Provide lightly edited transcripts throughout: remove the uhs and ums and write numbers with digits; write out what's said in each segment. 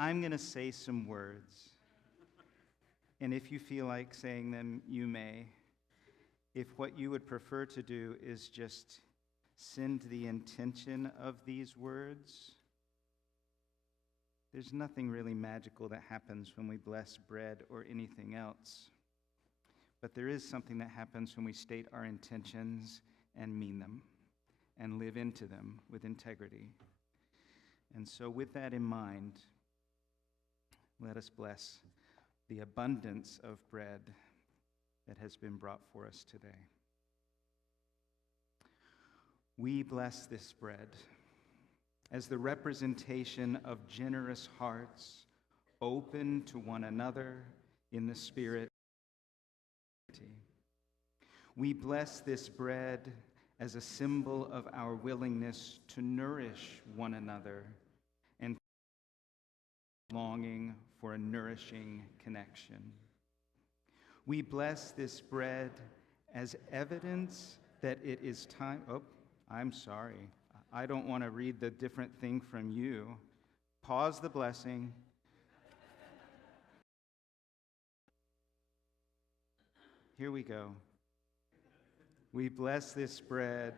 I'm going to say some words, and if you feel like saying them, you may. If what you would prefer to do is just send the intention of these words, there's nothing really magical that happens when we bless bread or anything else. But there is something that happens when we state our intentions and mean them and live into them with integrity. And so with that in mind, let us bless the abundance of bread that has been brought for us today. We bless this bread as the representation of generous hearts open to one another in the Spirit. We bless this bread as a symbol of our willingness to nourish one another and longing for a nourishing connection. We bless this bread as evidence that it is time. Oh, I'm sorry. I don't want to read the different thing from you. Pause the blessing. Here we go. We bless this bread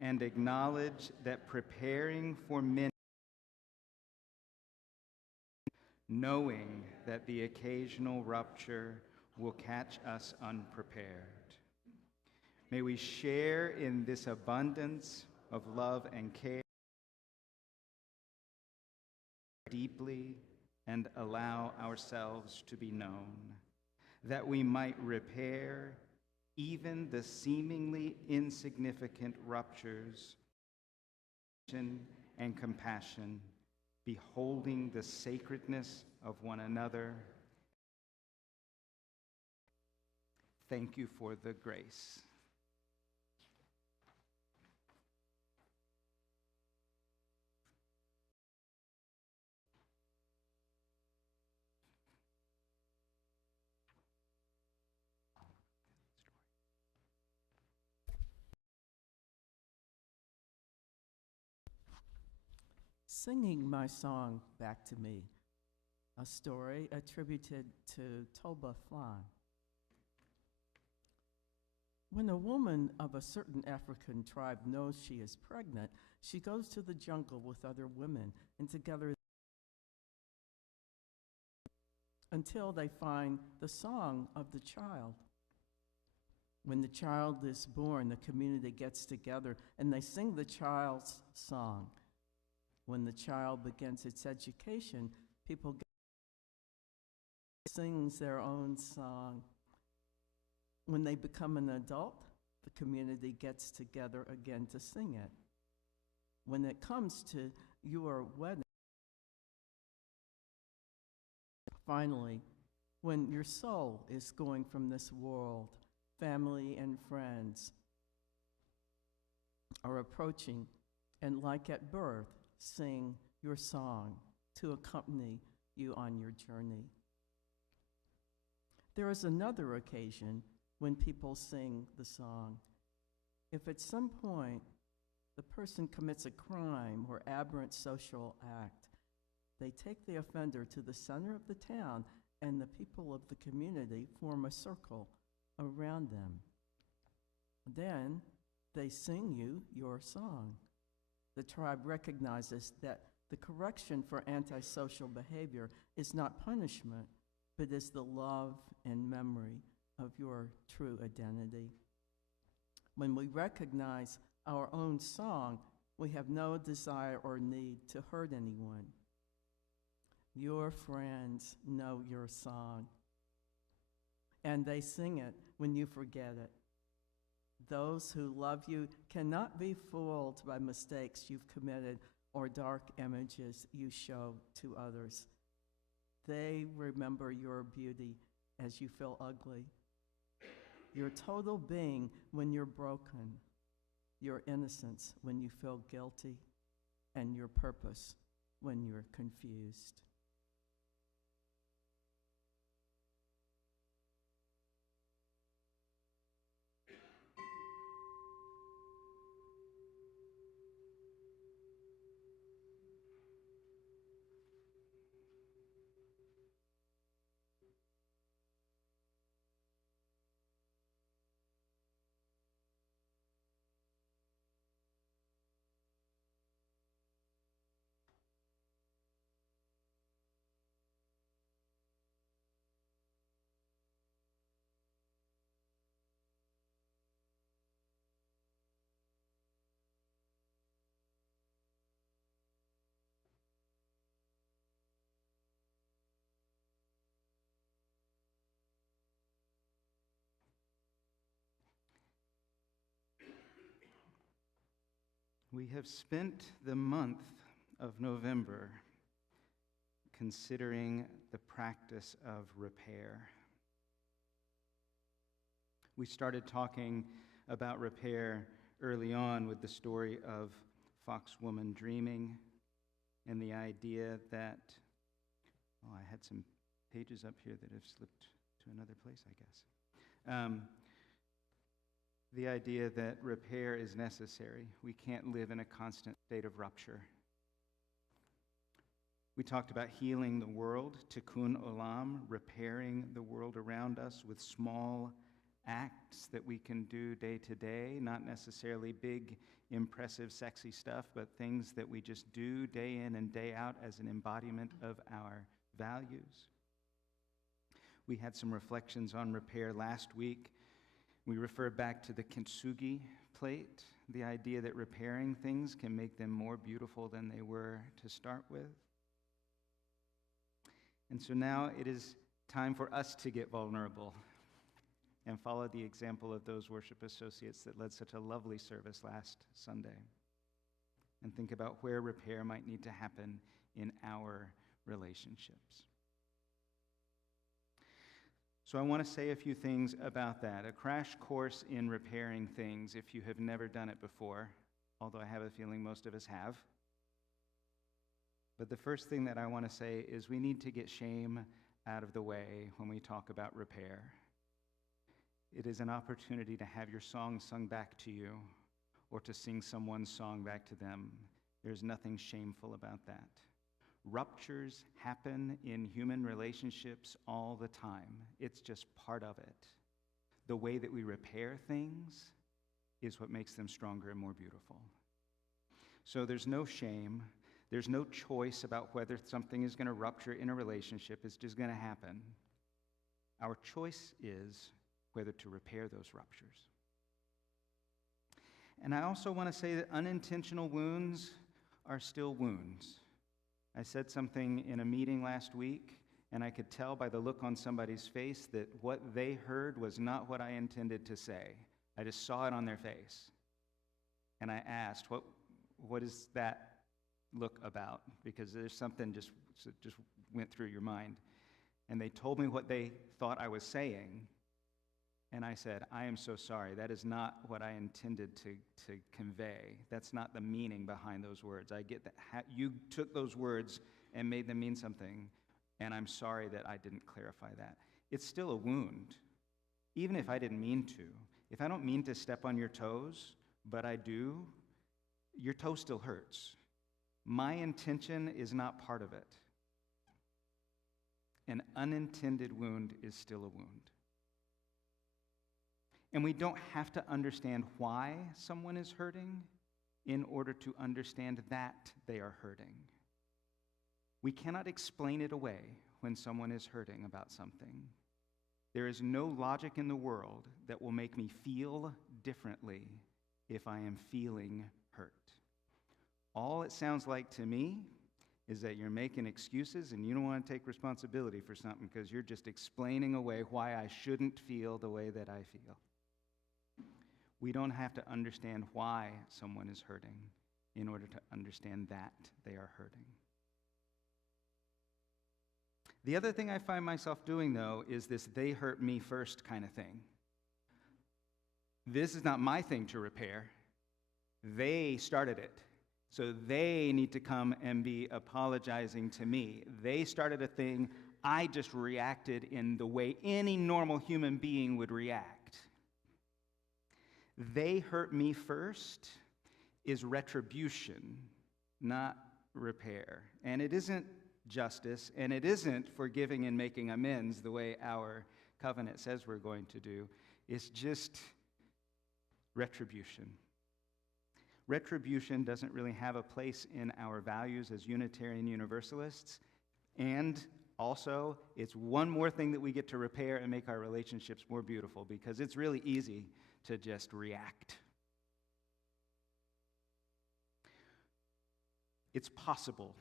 and acknowledge that preparing for mending, knowing that the occasional rupture will catch us unprepared. May we share in this abundance of love and care deeply and allow ourselves to be known, that we might repair even the seemingly insignificant ruptures and compassion, beholding the sacredness of one another. Thank you for the grace. Singing my song back to me, a story attributed to Toba Flan. When a woman of a certain African tribe knows she is pregnant, she goes to the jungle with other women, and together until they find the song of the child. When the child is born, the community gets together and they sing the child's song. When the child begins its education, people sings their own song. When they become an adult, the community gets together again to sing it. When it comes to your wedding, finally, when your soul is going from this world, family and friends are approaching, and like at birth, sing your song to accompany you on your journey. There is another occasion when people sing the song. If at some point the person commits a crime or aberrant social act, they take the offender to the center of the town, and the people of the community form a circle around them. Then they sing you your song. The tribe recognizes that the correction for antisocial behavior is not punishment, but is the love and memory of your true identity. When we recognize our own song, we have no desire or need to hurt anyone. Your friends know your song, and they sing it when you forget it. Those who love you cannot be fooled by mistakes you've committed or dark images you show to others. They remember your beauty as you feel ugly, your total being when you're broken, your innocence when you feel guilty, and your purpose when you're confused. We have spent the month of November considering the practice of repair. We started talking about repair early on with the story of Foxwoman dreaming and the idea that, I had some pages up here that have slipped to another place, I guess. The idea that repair is necessary. We can't live in a constant state of rupture. We talked about healing the world, tikkun olam, repairing the world around us with small acts that we can do day to day, not necessarily big, impressive, sexy stuff, but things that we just do day in and day out as an embodiment of our values. We had some reflections on repair last week. We referred back to the kintsugi plate, the idea that repairing things can make them more beautiful than they were to start with. And so now it is time for us to get vulnerable and follow the example of those worship associates that led such a lovely service last Sunday, and think about where repair might need to happen in our relationships. So I want to say a few things about that. A crash course in repairing things if you have never done it before, although I have a feeling most of us have. But the first thing that I want to say is we need to get shame out of the way when we talk about repair. It is an opportunity to have your song sung back to you or to sing someone's song back to them. There's nothing shameful about that. Ruptures happen in human relationships all the time. It's just part of it. The way that we repair things is what makes them stronger and more beautiful. So there's no shame. There's no choice about whether something is going to rupture in a relationship. It's just going to happen. Our choice is whether to repair those ruptures. And I also want to say that unintentional wounds are still wounds. I said something in a meeting last week, and I could tell by the look on somebody's face that what they heard was not what I intended to say. I just saw it on their face. And I asked, what is that look about? Because there's something just went through your mind. And they told me what they thought I was saying. And I said, I am so sorry. That is not what I intended to convey. That's not the meaning behind those words. I get that you took those words and made them mean something, and I'm sorry that I didn't clarify that. It's still a wound, even if I didn't mean to. If I don't mean to step on your toes, but I do, your toe still hurts. My intention is not part of it. An unintended wound is still a wound. And we don't have to understand why someone is hurting in order to understand that they are hurting. We cannot explain it away when someone is hurting about something. There is no logic in the world that will make me feel differently if I am feeling hurt. All it sounds like to me is that you're making excuses and you don't want to take responsibility for something because you're just explaining away why I shouldn't feel the way that I feel. We don't have to understand why someone is hurting in order to understand that they are hurting. The other thing I find myself doing, though, is this they hurt me first kind of thing. This is not my thing to repair. They started it. So they need to come and be apologizing to me. They started a thing. I just reacted in the way any normal human being would react. They hurt me first is retribution, not repair. And it isn't justice, and it isn't forgiving and making amends the way our covenant says we're going to do. It's just retribution. Retribution doesn't really have a place in our values as Unitarian Universalists, and also it's one more thing that we get to repair and make our relationships more beautiful, because it's really easy to just react. It's possible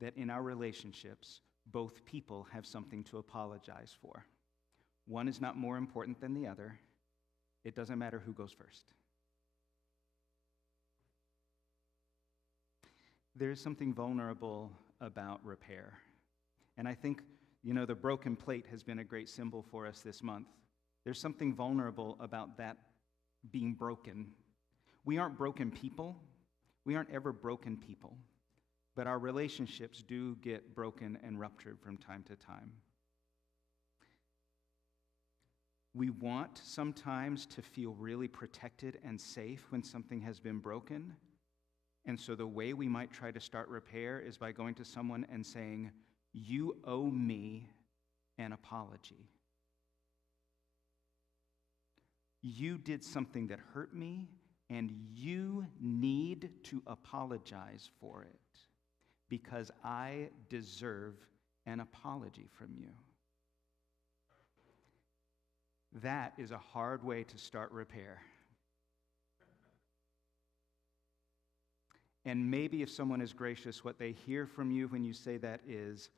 that in our relationships, both people have something to apologize for. One is not more important than the other. It doesn't matter who goes first. There is something vulnerable about repair. And I think, the broken plate has been a great symbol for us this month. There's something vulnerable about that being broken. We aren't broken people. We aren't ever broken people. But our relationships do get broken and ruptured from time to time. We want sometimes to feel really protected and safe when something has been broken. And so the way we might try to start repair is by going to someone and saying, "You owe me an apology. You did something that hurt me, and you need to apologize for it because I deserve an apology from you." That is a hard way to start repair. And maybe if someone is gracious, what they hear from you when you say that is,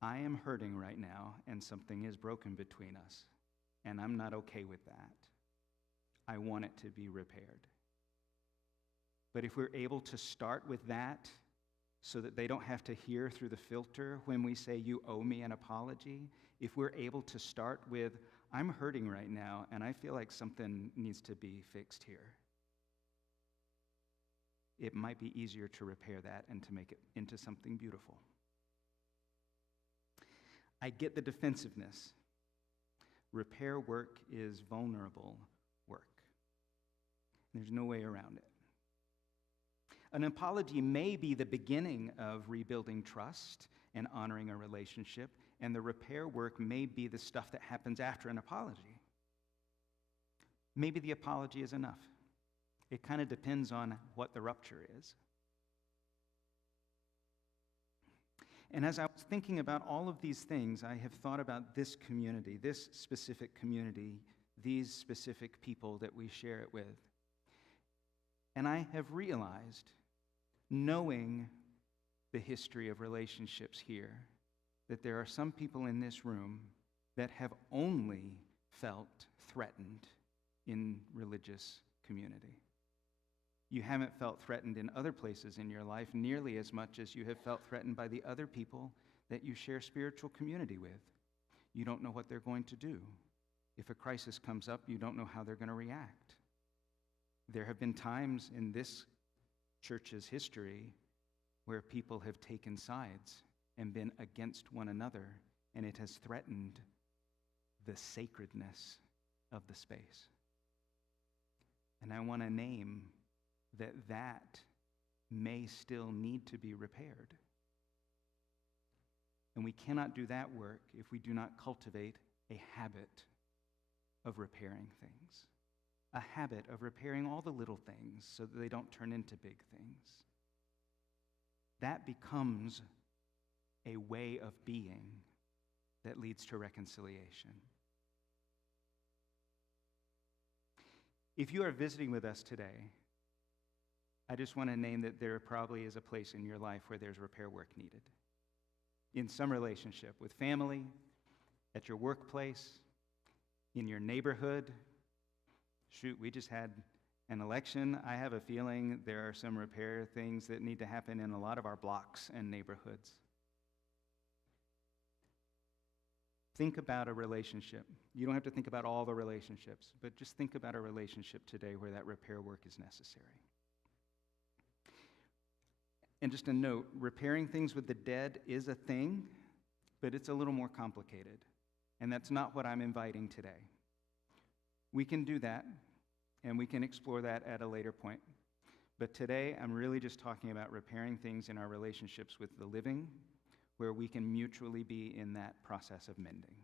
"I am hurting right now, and something is broken between us, and I'm not okay with that. I want it to be repaired." But if we're able to start with that so that they don't have to hear through the filter when we say, "You owe me an apology," if we're able to start with, "I'm hurting right now, and I feel like something needs to be fixed here," it might be easier to repair that and to make it into something beautiful. I get the defensiveness. Repair work is vulnerable work. There's no way around it. An apology may be the beginning of rebuilding trust and honoring a relationship, and the repair work may be the stuff that happens after an apology. Maybe the apology is enough. It kind of depends on what the rupture is. And as I was thinking about all of these things, I have thought about this community, this specific community, these specific people that we share it with. And I have realized, knowing the history of relationships here, that there are some people in this room that have only felt threatened in religious community. You haven't felt threatened in other places in your life nearly as much as you have felt threatened by the other people that you share spiritual community with. You don't know what they're going to do. If a crisis comes up, you don't know how they're going to react. There have been times in this church's history where people have taken sides and been against one another, and it has threatened the sacredness of the space. And I want to name that may still need to be repaired. And we cannot do that work if we do not cultivate a habit of repairing things, a habit of repairing all the little things so that they don't turn into big things. That becomes a way of being that leads to reconciliation. If you are visiting with us today, I just want to name that there probably is a place in your life where there's repair work needed. In some relationship, with family, at your workplace, in your neighborhood. Shoot, we just had an election. I have a feeling there are some repair things that need to happen in a lot of our blocks and neighborhoods. Think about a relationship. You don't have to think about all the relationships, but just think about a relationship today where that repair work is necessary. And just a note, repairing things with the dead is a thing, but it's a little more complicated. And that's not what I'm inviting today. We can do that, and we can explore that at a later point. But today, I'm really just talking about repairing things in our relationships with the living, where we can mutually be in that process of mending.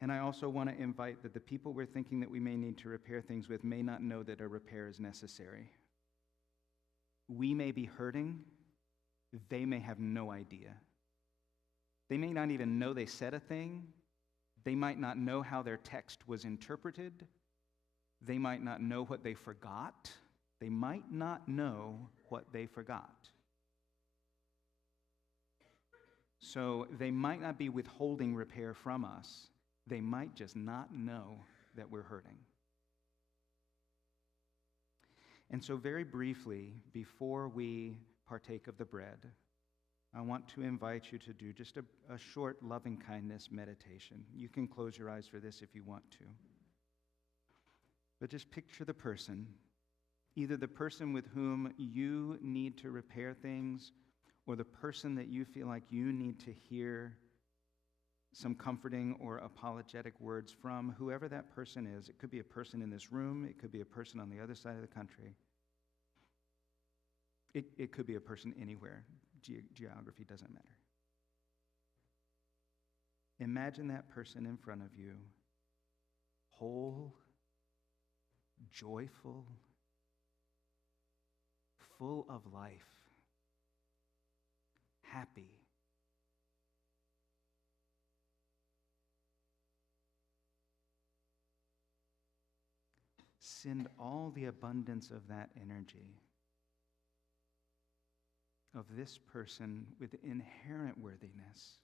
And I also want to invite that the people we're thinking that we may need to repair things with may not know that a repair is necessary. We may be hurting. They may have no idea. They may not even know they said a thing. They might not know how their text was interpreted. They might not know what they forgot. They might not know what they forgot. So they might not be withholding repair from us. They might just not know that we're hurting. And so very briefly, before we partake of the bread, I want to invite you to do just a short loving kindness meditation. You can close your eyes for this if you want to. But just picture the person, either the person with whom you need to repair things, or the person that you feel like you need to hear some comforting or apologetic words from, whoever that person is. It could be a person in this room. It could be a person on the other side of the country. It could be a person anywhere. Geography doesn't matter. Imagine that person in front of you, whole, joyful, full of life, happy. Send all the abundance of that energy, of this person with inherent worthiness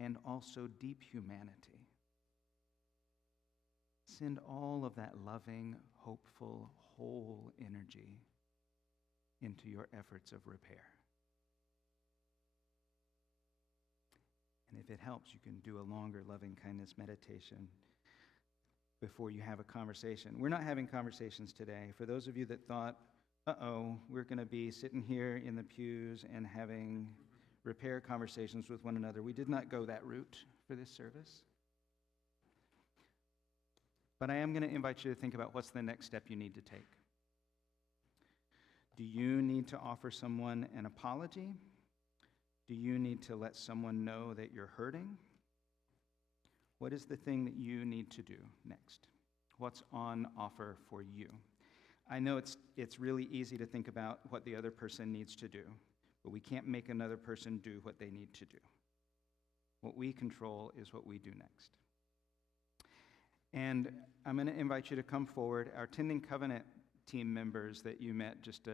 and also deep humanity. Send all of that loving, hopeful, whole energy into your efforts of repair. And if it helps, you can do a longer loving kindness meditation before you have a conversation. We're not having conversations today. For those of you that thought, we're going to be sitting here in the pews and having repair conversations with one another, we did not go that route for this service. But I am going to invite you to think about what's the next step you need to take. Do you need to offer someone an apology? Do you need to let someone know that you're hurting? What is the thing that you need to do next? What's on offer for you? I know it's really easy to think about what the other person needs to do, but we can't make another person do what they need to do. What we control is what we do next. And I'm going to invite you to come forward. Our Tending Covenant team members that you met just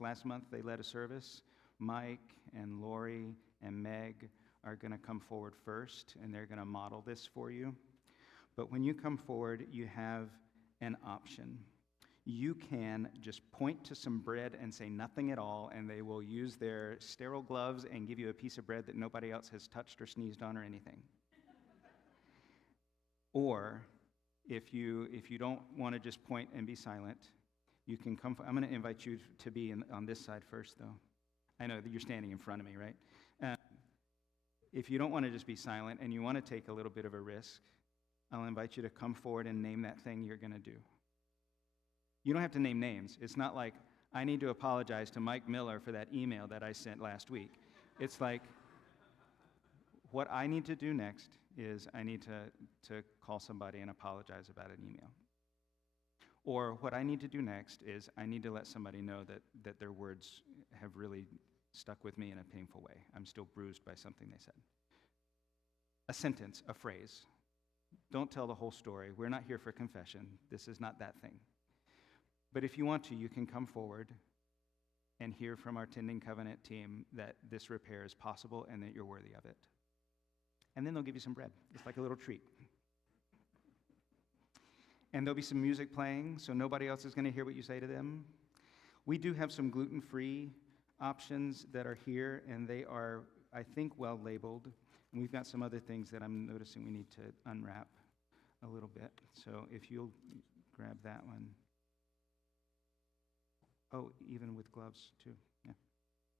last month, they led a service. Mike and Lori and Meg are going to come forward first, and they're going to model this for you. But when you come forward, you have an option. You can just point to some bread and say nothing at all, and they will use their sterile gloves and give you a piece of bread that nobody else has touched or sneezed on or anything. Or if you don't want to just point and be silent, you can come. I'm going to invite you to be on this side first, though. I know that you're standing in front of me, right? If you don't want to just be silent and you want to take a little bit of a risk, I'll invite you to come forward and name that thing you're going to do. You don't have to name names. It's not like, I need to apologize to Mike Miller for that email that I sent last week. It's like, what I need to do next is I need to call somebody and apologize about an email. Or what I need to do next is I need to let somebody know that their words have really stuck with me in a painful way. I'm still bruised by something they said. A sentence, a phrase. Don't tell the whole story. We're not here for confession. This is not that thing. But if you want to, you can come forward and hear from our Tending Covenant team that this repair is possible and that you're worthy of it. And then they'll give you some bread. It's like a little treat. And there'll be some music playing, so nobody else is going to hear what you say to them. We do have some gluten-free options that are here, and they are, I think, well labeled. And we've got some other things that I'm noticing we need to unwrap a little bit. So if you'll grab that one. Oh, even with gloves, too. Yeah,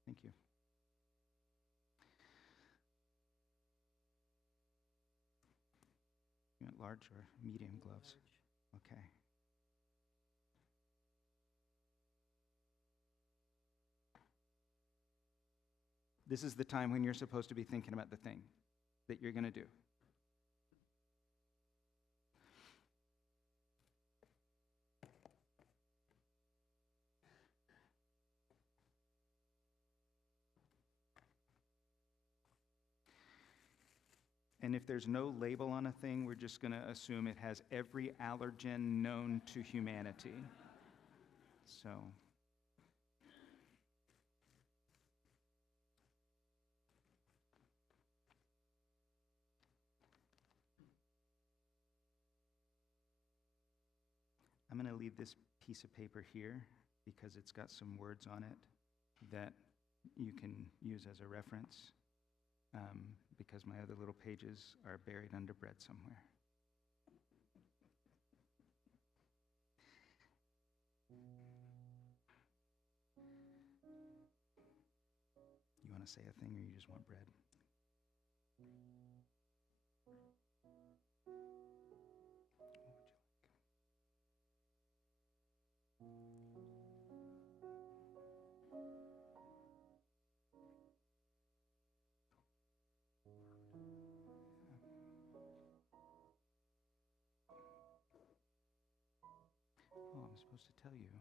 thank you. You want large or medium gloves? Okay. This is the time when you're supposed to be thinking about the thing that you're going to do. And if there's no label on a thing, we're just going to assume it has every allergen known to humanity. So, I'm I'm going to leave this piece of paper here because it's got some words on it that you can use as a reference, because my other little pages are buried under bread somewhere. You want to say a thing, or you just want bread? Oh, I'm supposed to tell you.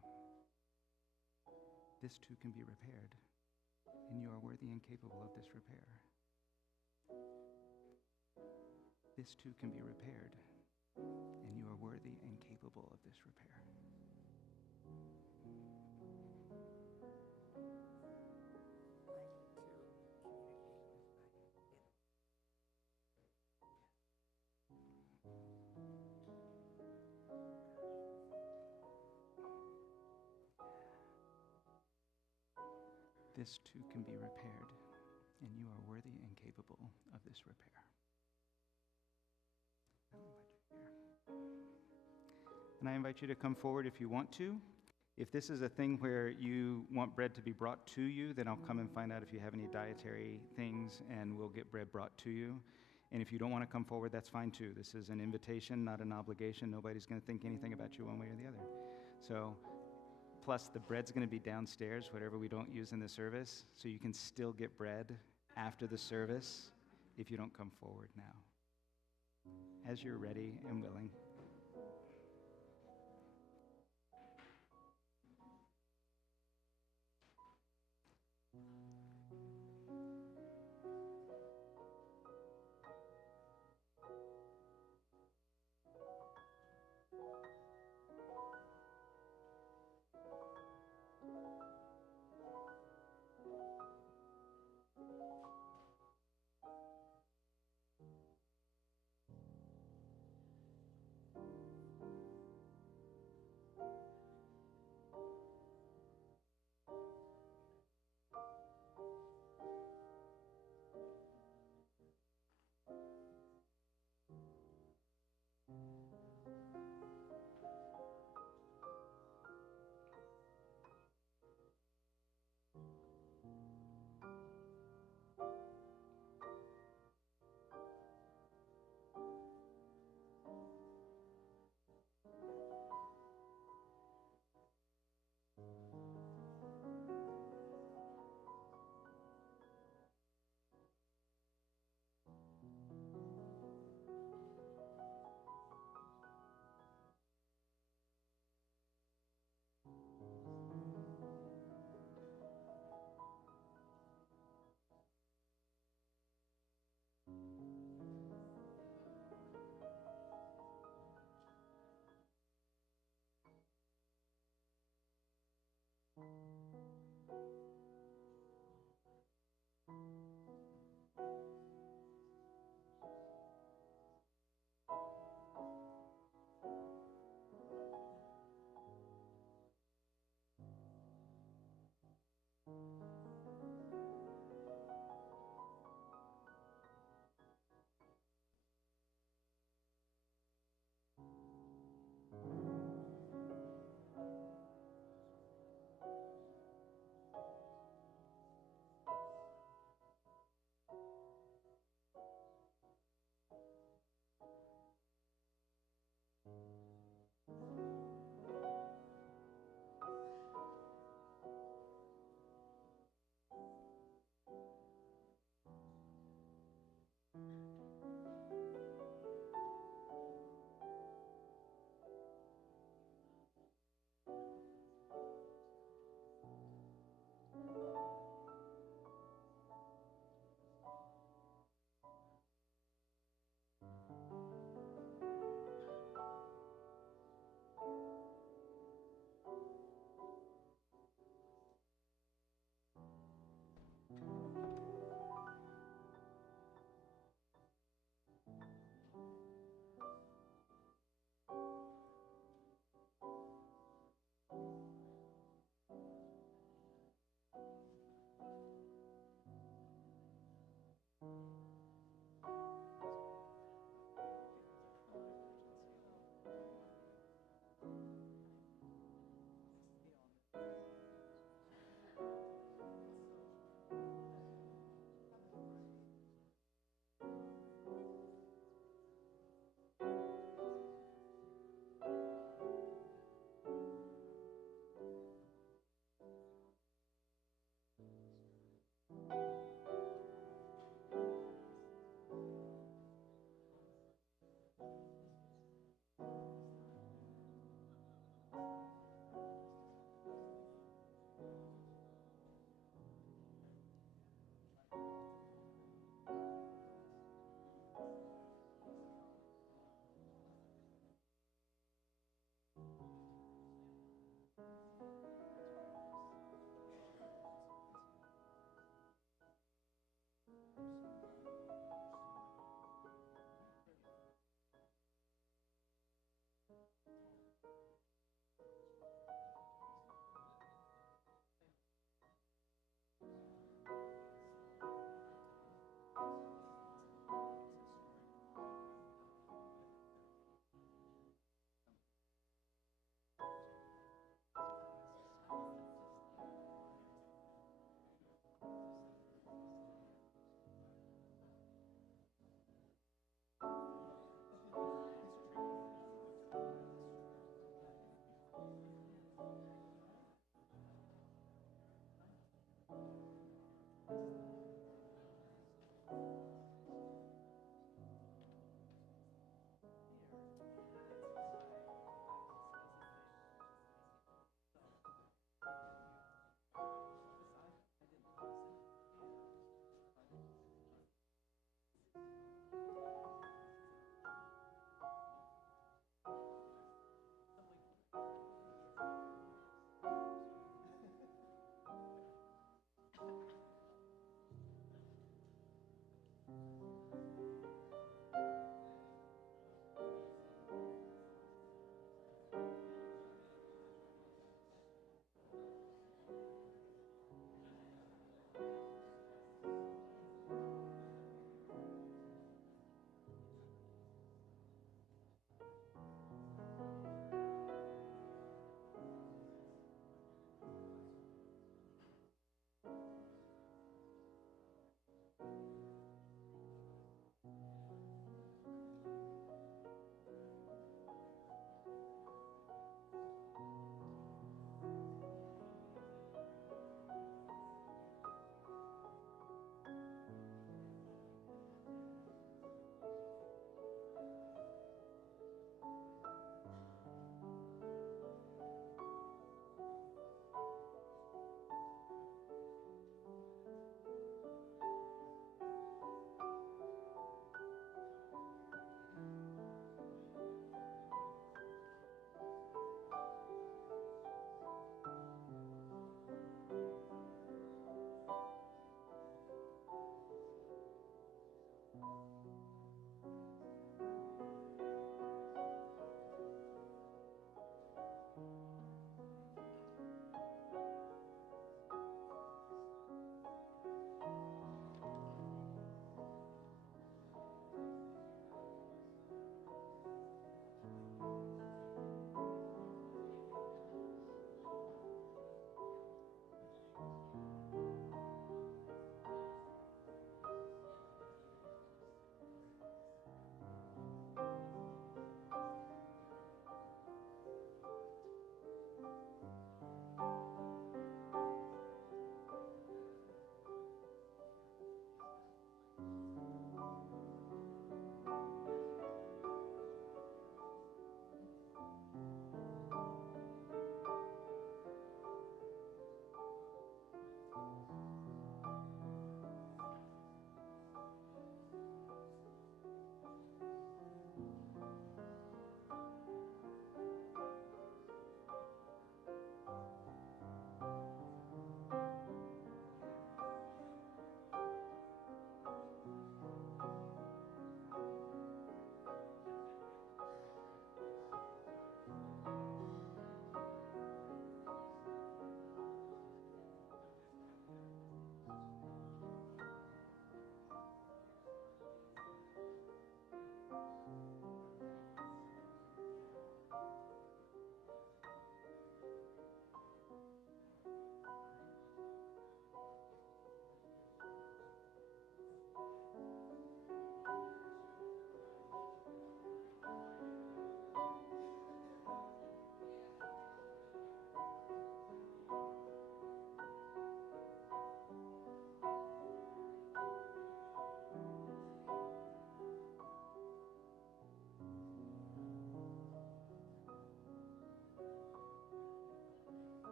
This too can be repaired, and you are worthy and capable of this repair. This too can be repaired, and you are worthy and capable of this repair. This too can be repaired, and you are worthy and capable of this repair. And I invite you to come forward if you want to. If this is a thing where you want bread to be brought to you, then I'll come and find out if you have any dietary things, and we'll get bread brought to you. And if you don't want to come forward, that's fine too. This is an invitation, not an obligation. Nobody's going to think anything about you one way or the other. So, plus the bread's going to be downstairs, whatever we don't use in the service, so you can still get bread after the service if you don't come forward now, as you're ready and willing.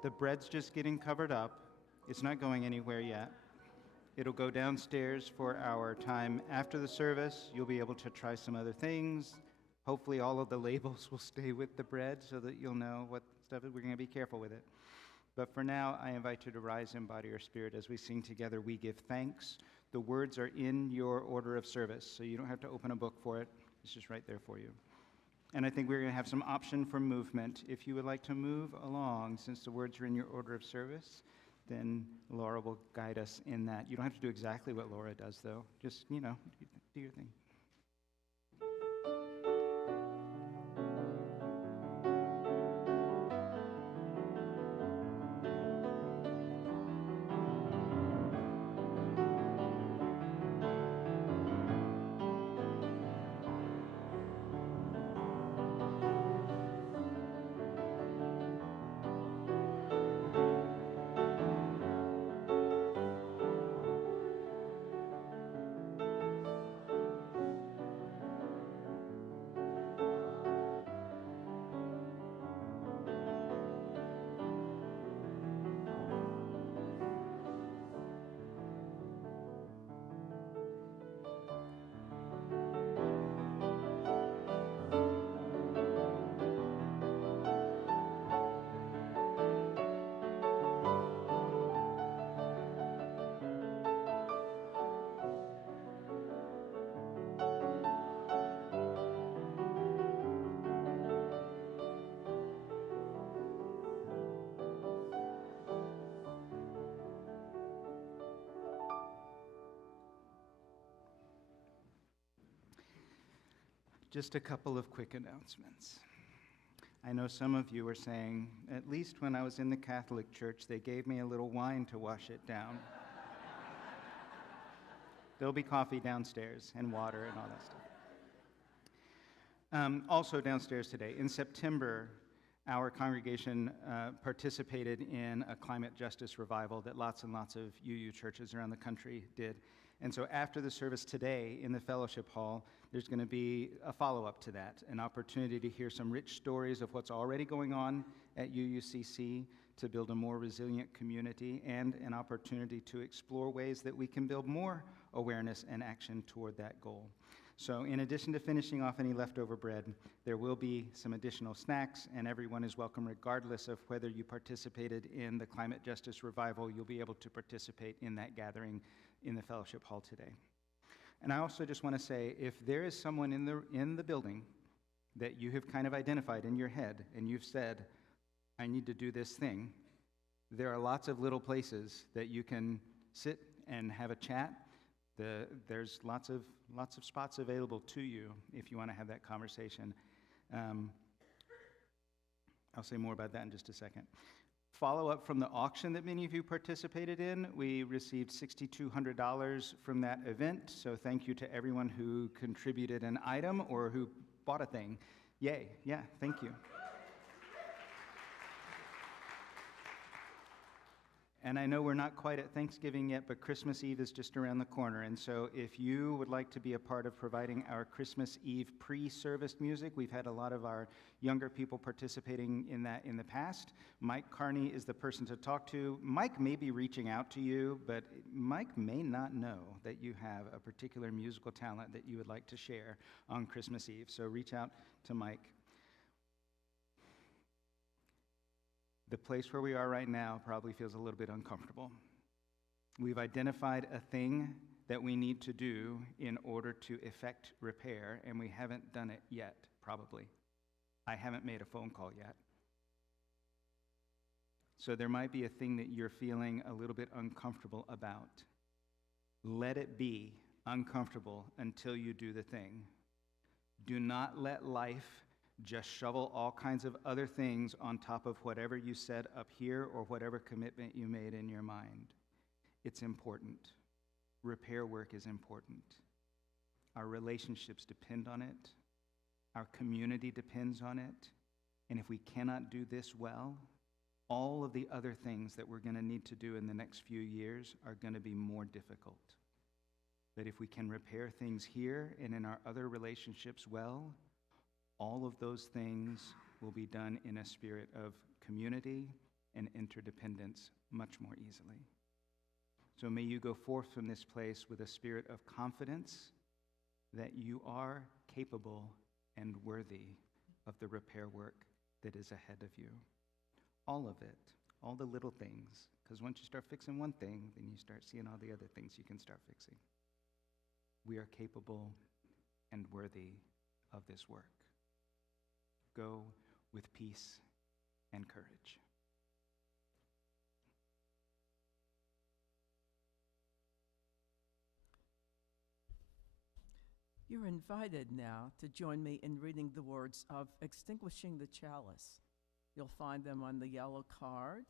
The bread's just getting covered up. It's not going anywhere yet. It'll go downstairs for our time after the service. You'll be able to try some other things. Hopefully all of the labels will stay with the bread so that you'll know what stuff is. We're going to be careful with it. But for now, I invite you to rise in body or spirit as we sing together, We Give Thanks. The words are in your order of service, so you don't have to open a book for it. It's just right there for you. And I think we're going to have some option for movement. If you would like to move along, since the words are in your order of service, then Laura will guide us in that. You don't have to do exactly what Laura does, though. Just, do your thing. Just a couple of quick announcements. I know some of you are saying, at least when I was in the Catholic Church, they gave me a little wine to wash it down. There'll be coffee downstairs and water and all that stuff. Also downstairs today, in September, our congregation participated in a climate justice revival that lots and lots of UU churches around the country did. And so after the service today in the fellowship hall, there's going to be a follow-up to that, an opportunity to hear some rich stories of what's already going on at UUCC to build a more resilient community, and an opportunity to explore ways that we can build more awareness and action toward that goal. So in addition to finishing off any leftover bread, there will be some additional snacks, and everyone is welcome regardless of whether you participated in the climate justice revival. You'll be able to participate in that gathering in the fellowship hall today. And I also just want to say, if there is someone in the building that you have kind of identified in your head and you've said, I need to do this thing, there are lots of little places that you can sit and have a chat. There's lots of spots available to you if you want to have that conversation. I'll say more about that in just a second. Follow up from the auction that many of you participated in. We received $6,200 from that event, so thank you to everyone who contributed an item or who bought a thing. Yay, yeah, thank you. And I know we're not quite at Thanksgiving yet, but Christmas Eve is just around the corner. And so if you would like to be a part of providing our Christmas Eve pre-service music, we've had a lot of our younger people participating in that in the past. Mike Carney is the person to talk to. Mike may be reaching out to you, but Mike may not know that you have a particular musical talent that you would like to share on Christmas Eve. So reach out to Mike. The place where we are right now probably feels a little bit uncomfortable. We've identified a thing that we need to do in order to effect repair, and we haven't done it yet, probably. I haven't made a phone call yet. So there might be a thing that you're feeling a little bit uncomfortable about. Let it be uncomfortable until you do the thing. Do not let life just shovel all kinds of other things on top of whatever you said up here or whatever commitment you made in your mind. It's important. Repair work is important. Our relationships depend on it. Our community depends on it. And if we cannot do this well, all of the other things that we're going to need to do in the next few years are going to be more difficult. But if we can repair things here and in our other relationships well, all of those things will be done in a spirit of community and interdependence much more easily. So may you go forth from this place with a spirit of confidence that you are capable and worthy of the repair work that is ahead of you. All of it, all the little things, because once you start fixing one thing, then you start seeing all the other things you can start fixing. We are capable and worthy of this work. Go with peace and courage. You're invited now to join me in reading the words of Extinguishing the Chalice. You'll find them on the yellow card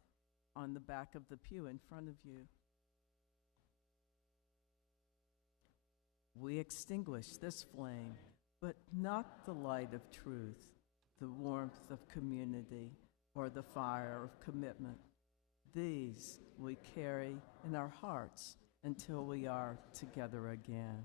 on the back of the pew in front of you. We extinguish this flame, but not the light of truth, the warmth of community, or the fire of commitment. These we carry in our hearts until we are together again.